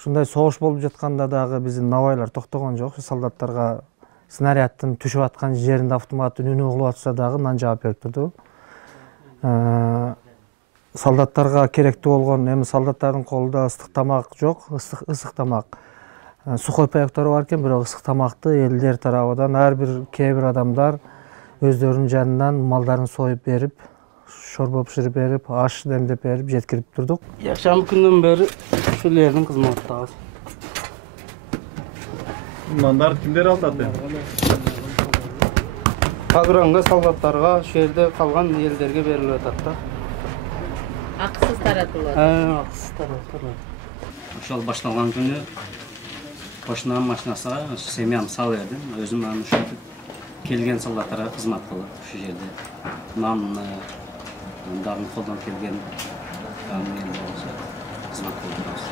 Ушундай согуш болуп жатканда дагы биздин набайлар токтогон жок. Солдаттарга снаряддын түшүп аткан жеринде автоматтын үнү угулуп атса дагы нан жаап берип турду. Солдаттарга керектүү болгон эми солдаттардын колунда ыстык тамак жок, ысык тамак. Сухой паёктор бар экен, бирок ысык тамакты элдер тарабынан ар бир кээ бир адамдар өздөрүнүн жанынан малдарын союп берип, шорбо пиширип берип, аш демдеп берип жеткирип турдук. Жакшам күндөн бери ушул жердин кызматындабыз. Нандар кимдер алат эми? Погромго, солдаттарга, ушул жерде калган элдерге берилип атат да. Акысыз таратылат. Акысыз таратылат. Ошол башталган күнү кошунанын машинасына семьямды салып бердим. Өзүм анан ушул келген солдаттарга кызмат кылып, ушул жерде нанны дагы колдон келген кызмат кылып турабыз.